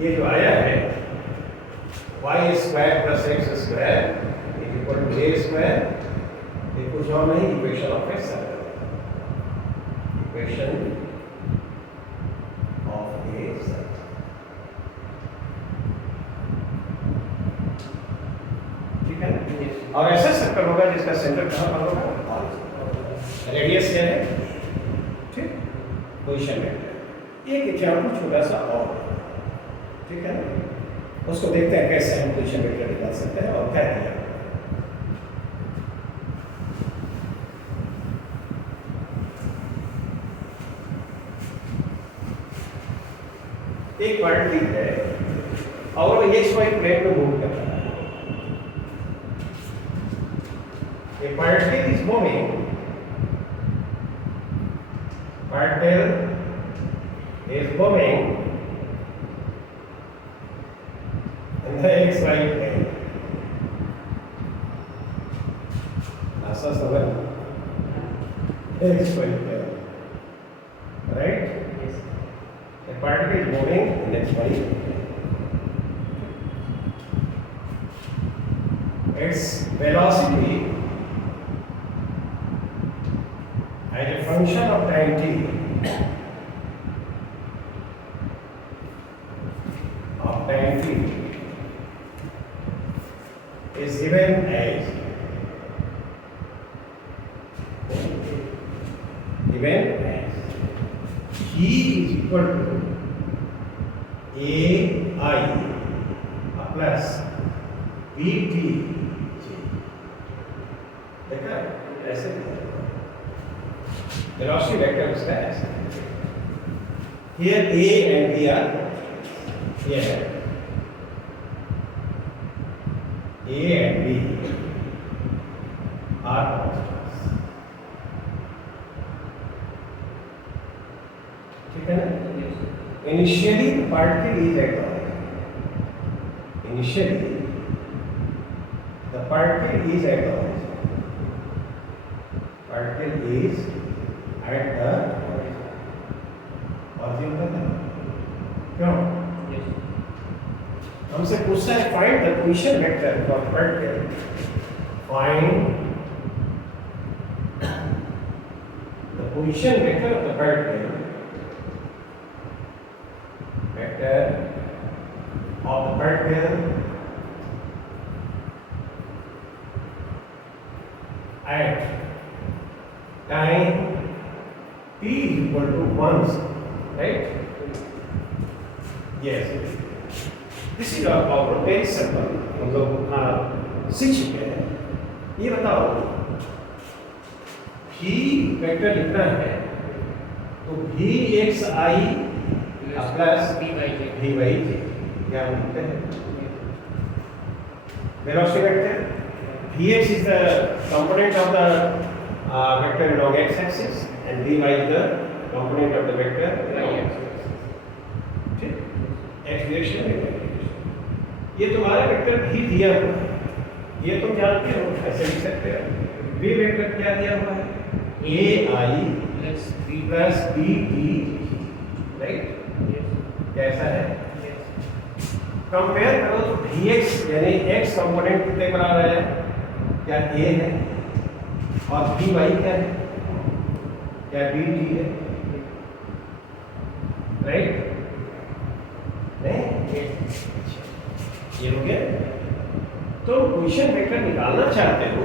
ये जो आया है y square plus x square equal to a square, ये कुछ और नहीं, equation of a circle, equation of a circle. ठीक है ना? और ऐसा सर्कल होगा जिसका सेंटर कहाँ पर होगा, रेडियस क्या है, ठीक, पोजीशन वेक्टर। एक एग्जाम्पल छोटा सा और, ठीक है ना, उसको देखते हैं कैसे हम पोजीशन वेक्टर निकाल सकते हैं और क्या किया। एक पार्टिकल है और वो एक्स वाई प्लेन में मूव कर रहा है। A particle is moving, particle is moving in the xy plane. ऐसा सब है xy plane, right? Yes. A particle is moving in xy plane. Its velocity as a function of time t is given as g is equal to ai plus bt। देखा ऐसे velocity vector उसका ऐसे, here a and b are here, a and b are constants, ठीक है ना? Initially the particle is at origin, initially the particle is at origin, particle is at the origin का था क्यों? हमसे पूछता है find the position vector for particle, find the position vector of the particle, vector of the particle at time t is equal to 1, right? Yes. This is our problem, very simple. हम लोग सीख चुके हैं। ये बताओ v vector लिखना है तो v x I plus v y j क्या लिखते हैं? Velocity vector Vx is the component of the vector along x-axis and Vy is the component of the vector y-axis. ठीक? x direction में y direction। ये तुम्हारा vector भी दिया हुआ है, ये तुम जानते हो, ऐसे लिख सकते हो। v वेक्टर क्या दिया हुआ है? ai plus bt, right? कैसा है? कंपेयर करो तो Vx यानी x कंपोनेंट कितने बराबर है? क्या a है और Vy क्या है? क्या bt है? राइट? नहीं? ये हो गया। तो पोजीशन वेक्टर निकालना चाहते हो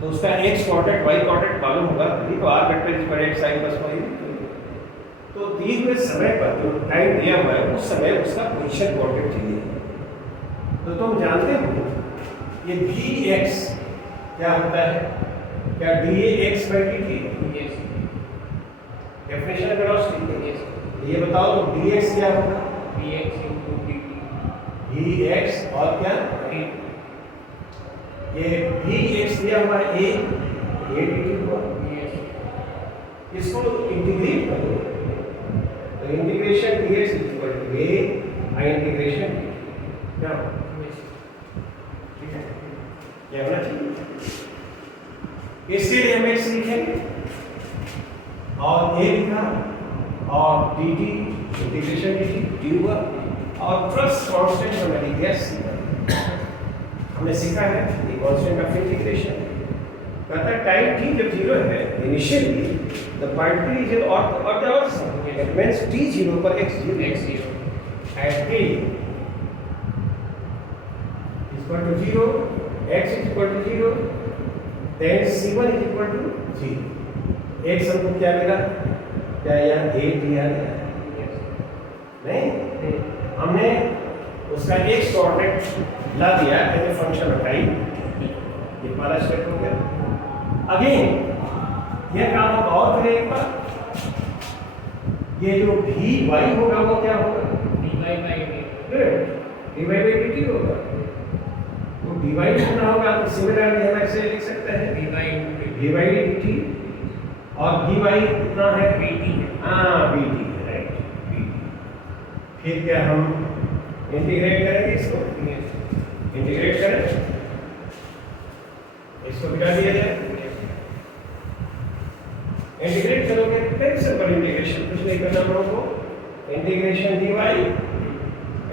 तो उसका x कोऑर्डिनेट y कोऑर्डिनेट मालूम होगा, तभी तो r vector is equal x i plus y। तो दिए हुए समय पर जो टाइम दिया हुआ है उस समय उसका पोजीशन कोऑर्डिनेट चाहिए। तो तुम जानते हो ये Vx क्या होता है? क्या dAx by dt? Yes. Definition velocity. Yes. ये बताओ तो dx क्या होगा? dx into dt। dx और क्या? ये Vx दिया हुआ है a dt हुआ। यस। इसको इंटीग्रेट करो तो integration dx is equal to a integration क्या? क्या होना चाहिए? इसलिए हम x लिखेंगे और a लिखा और dt इंटीग्रेशन dt हुआ और प्लस कांस्टेंट हमने लिख दिया c1। हमने सीखा है ये कांस्टेंट ऑफ इंटीग्रेशन कहता है टाइम t जब 0 है initially the particle is in और the earth it means t 0 पर x 0 at t is equal to 0 x is equal to 0 then c1 is equal to 0। x हमको क्या मिला, क्या यहाँ a दिया गया नहीं, हमने उसका x कोऑर्डिनेट ला दिया as a function of time. ये पहला स्टेप हो गया। अगेन ये काम हम और करें एक बार, ये जो भी y होगा वो क्या होगा, dy by dt होगा। तो dy होना होगा तो सिमिलरली हम ऐसे लिख सकते हैं dy by dt और dy कितना है bt है, हाँ bt है राइट bt। फिर क्या हम इंटीग्रेट करेंगे इसको, इंटीग्रेट करें इसको मिटा दिया जाए, इंटीग्रेट करोगे फिर सिंपल इंटीग्रेशन कुछ नहीं करना हम लोगों को, इंटीग्रेशन dy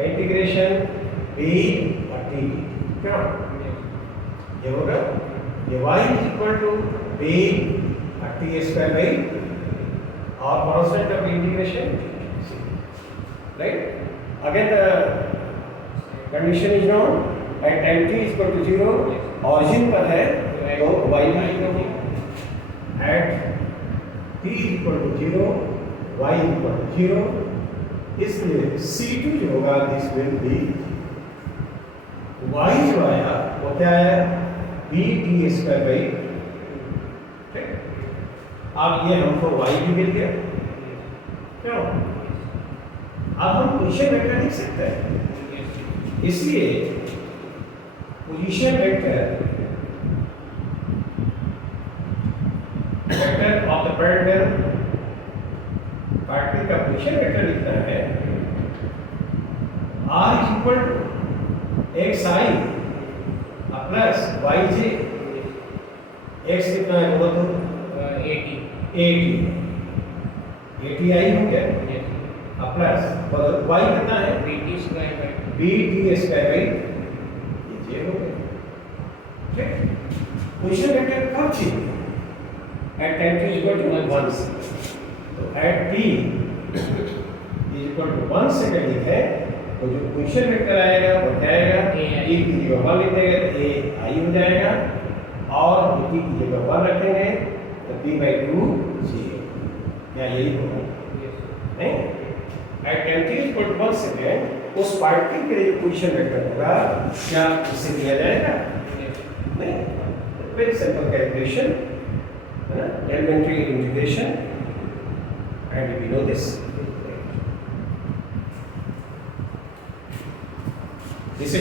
इंटीग्रेशन b और dt क्या ये होगा, ये y is equal to b और t स्क्वायर बाई और constant of integration right. Again the condition is known at time t is equal to 0 origin पर है तो y होगी, at t is equal to 0 y is equal to 0, इसलिए c2 जो होगा this will be y जो आया वो क्या आया b t स्क्वायर बाई, अब ये हमको y भी मिल गया क्यों, अब हम पोजीशन वेक्टर लिख सकते हैं, इसलिए position vector vector of the particle का पोजीशन वेक्टर लिखना है r is equal to xi plus yj, x कितना है वो तो 80 80i हो गया प्लस y कितना है bt स्क्वायर बाई ये हो गया ठीक। पोजीशन वेक्टर कब चाहिए, at time t equal to 1 तो at t equal to 1 second लिखे तो जो पोजीशन वेक्टर आएगा वो क्या आएगा, t की जगह 1 लिख देंगे तो a i हो जाएगा और t की जगह 1 रखेंगे तो p by 2 0, क्या यही होगा नहीं। At time t equal to 1 second उस पार्टिकल के लिए पोजीशन वेक्टर होगा क्या उससे दिया जाएगा नहीं, वेरी सिंपल कैलकुलेशन है ना, elementary integration and we know this is